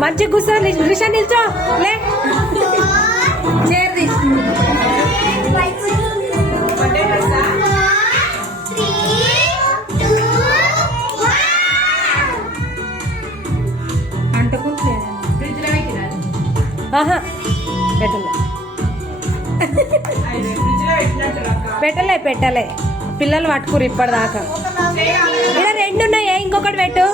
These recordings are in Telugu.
మంచి కూర్చొని రిషన్ నిల్చో లే చేరి పెట్టలే పెట్టలే పిల్లలు పట్టుకురు ఇప్పటిదాకా ఇలా రెండు ఉన్నాయా ఇంకొకటి పెట్టు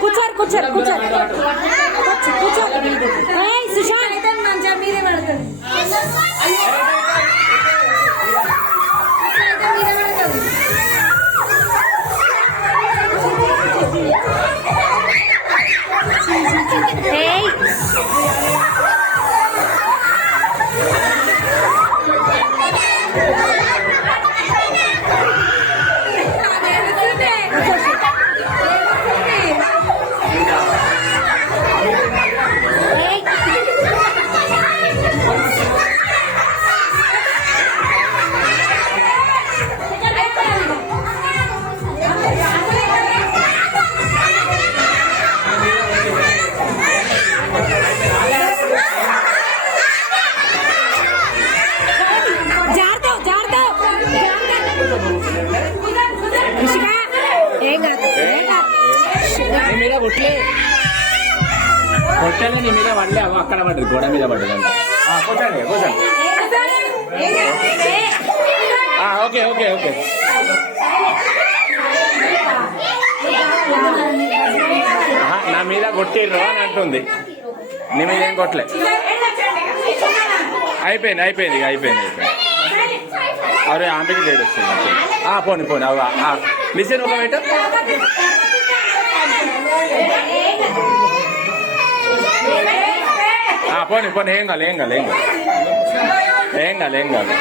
కూర్చోరు కూర్చోరు కూర్చోరు కూర్చోరు సుశాంత్ మంచిగా మీరే పడుతుంది కొట్టండి నీ మీద పడలే అక్కడ పడ్డది గోడ మీద పడ్డదంట కూర్చోండి కూర్చోండి ఓకే ఓకే ఓకే నా మీద కొట్టిర్రు అని అంటుంది నీ మీద ఏం కొట్టలే అయిపోయింది అయిపోయింది అయిపోయింది అరే ఆంటీకి లేడు వస్తుంది పోనీ పోనీ మిషన్ ఒక బయట పోనీ పోనీ ఏం కాదు ఏం కాదు ఏం కాదు ఏం కాదు ఏం కాదు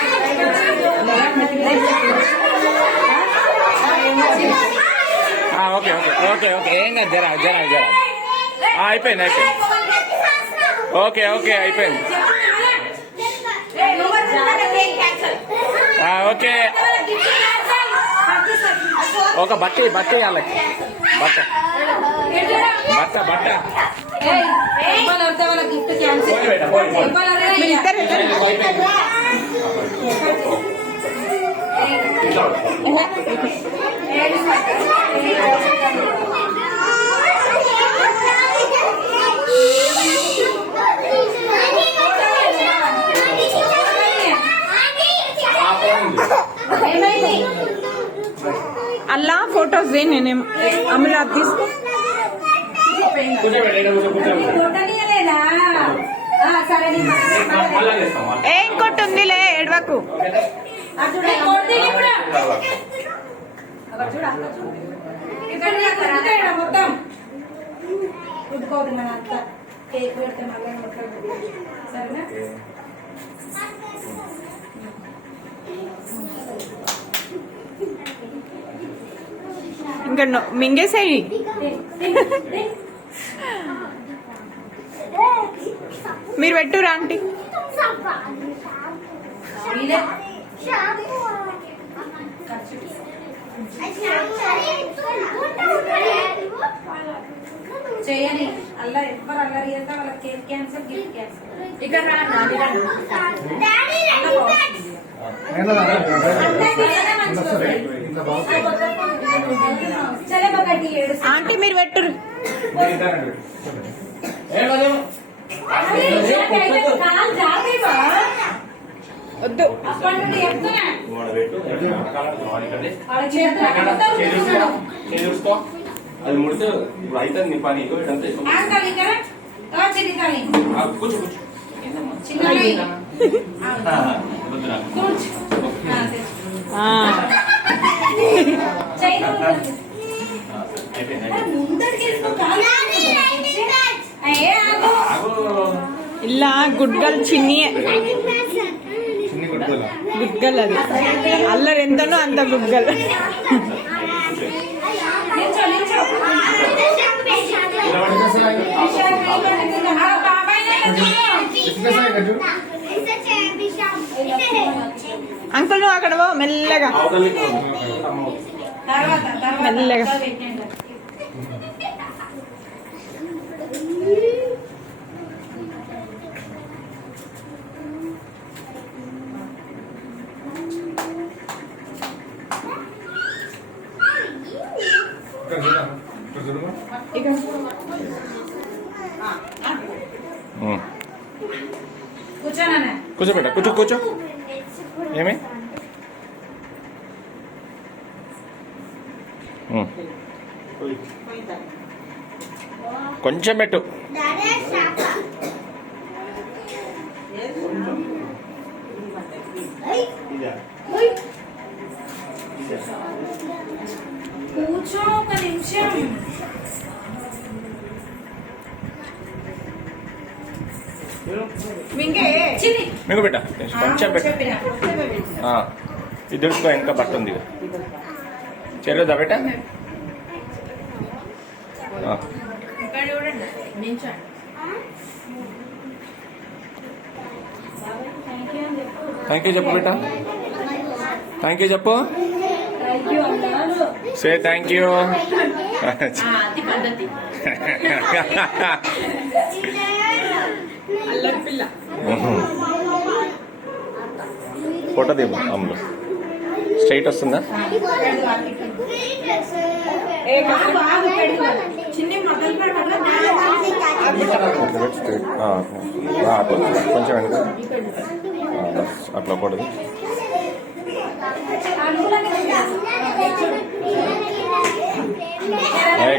ఓకే ఓకే ఓకే ఓకే ఏం కాదు జరా జరా జరా అయిపోయింది అయిపోయింది ఓకే ఓకే అయిపోయింది ఓకే ఒక బట్ట బట్ట వాళ్ళకి బట్ట బట్ట బట్ట అల్లా ఫొటోస్ నేనేం అమలా తీసుకో ఏం కొట్టుందిలే ఎడవకు మొత్తం ఇంకా మింగేసాయి మీరు పెట్టురా ఆంటీ చేయని అలా ఎవ్వరు అల్లరి చేస్తే వాళ్ళకి కేక్ క్యాన్సర్ గిఫ్ట్ క్యాన్సర్ ఇక్కడ ఆంటీ మీరు పెట్టురు. వద్దు. అప్పటి నుండి చెప్తున్నా అది ముడితే ఇప్పుడు అయితే నీ పని ఇదంతా చిన్న కూర్చో కూర్చో చిన్న ఆ. ఇలా గుడ్గల్ చిన్ని గుడ్గల్ అది అల్లరి ఎంతనో అంత గుడ్గల్. అంకుల్ నువ్వు అక్కడ పో మెల్లగా మెల్లగా. కూర్చోనా కూర్చోబెట్ట కూర్చో కూర్చో ఏమి కొంచెం పెట్టు. కూర్చో ఒక నిమిషం. మీకు పెట్ట కొంచెం పెట్టు. ఇది దుడుచుకో ఇంకా బట్ట ఉంది చెరువుదా బెట్ట. థ్యాంక్ యూ చెప్పు బెట్ట. థ్యాంక్ యూ చెప్పు. Say thank you. అల్లరి పిల్ల. ఫోటో దిగు అమ్ములు. స్ట్రైట్ వస్తుందా? చిన్ని మొదలు కొంచెం వెనక అట్లా కూడదు.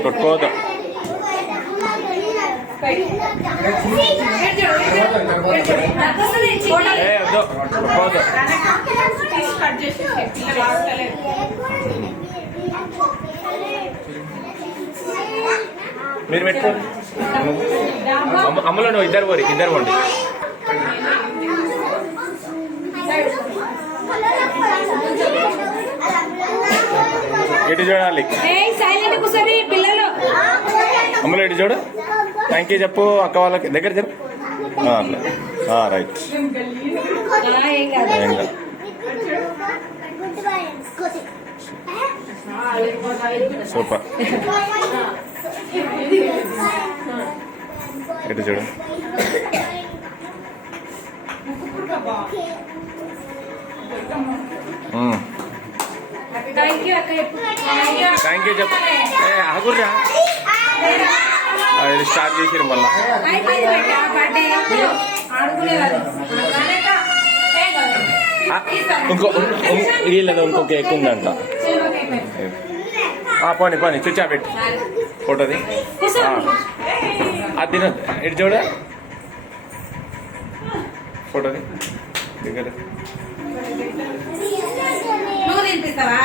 కొట్టుకోవద్దు. వద్దు కొట్టుకోవద్దు. మీరు పెట్టు. అమ్ములో నువ్వు ఇద్దరు పోరి ఇద్దరు పోండి. ఇటు చూడాలి. పిల్లలు అమ్ములో ఇటు చూడు. థ్యాంక్ యూ చెప్పు అక్క వాళ్ళకి దగ్గర చెప్పు. Right super. ఇటు చూడు. థ్యాంక్ యూ చెప్పు. ఆగుర్రా అది స్టార్ట్ చేసిరు మళ్ళా. ఇంకో వీళ్ళది ఇంకో కేక్ ఉందంట. పోనీ పోనీ చుచ్చా పెట్టు ఫోటోది. అది తినద్దు. ఇటు చూడ ఫోటోది దగ్గర. నువ్వు తినిపిస్తావా?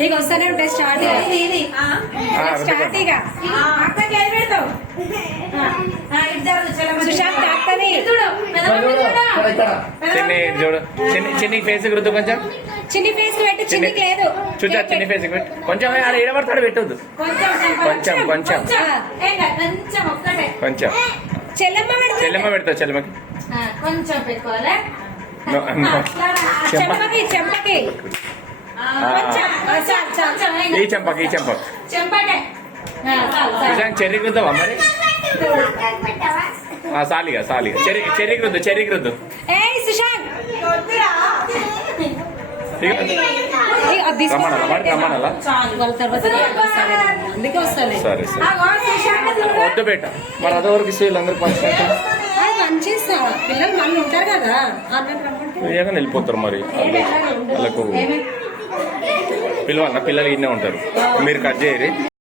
నీకు వస్తానే ఉంటాయి స్టార్ట్. స్టార్ట్ ఇక అక్కకి ఏది పెడతావు? సుశాంత్ అక్కని చిన్ని చూడు. చిన్ని ఫేస్ గుర్తు కొంచెం. చిన్ని ఫేస్ పెట్టు. చిన్నికి లేదు. చూచా చిన్ని ఫేస్ పెట్టు. కొంచెం అలా ఏడబడతాడు పెట్టొద్దు. కొంచెం కొంచెం కొంచెం చెల్లెమ్మ పెడతావు. చెల్లెమ్మకి కొంచెం పెట్టుకోవాలా? చెమ్మకి చెమ్మకి ఈ చెంపకు చెంపటే నిజానికి చెర్రీకి రుద్దావా మరి సాలిగా చెర్రీకి రుద్దు ఏయ్ సుశాంత్ రమ్మనాలా వాళ్ళ తర్వాత అందుకే వస్తాను సరే వద్దు బేట మరి అదెవరికి ఇస్తే వీళ్ళందరికి పంచినట్టు మంచి పిల్లలు మళ్ళీ ఉంటారు కదా అన్నట్టు రమ్మంటే ఏమైనా వెళ్ళిపోతారు మరి వాళ్ళకు పిల్లలు ఇన్నే ఉంటారు మీరు కట్ చేయరు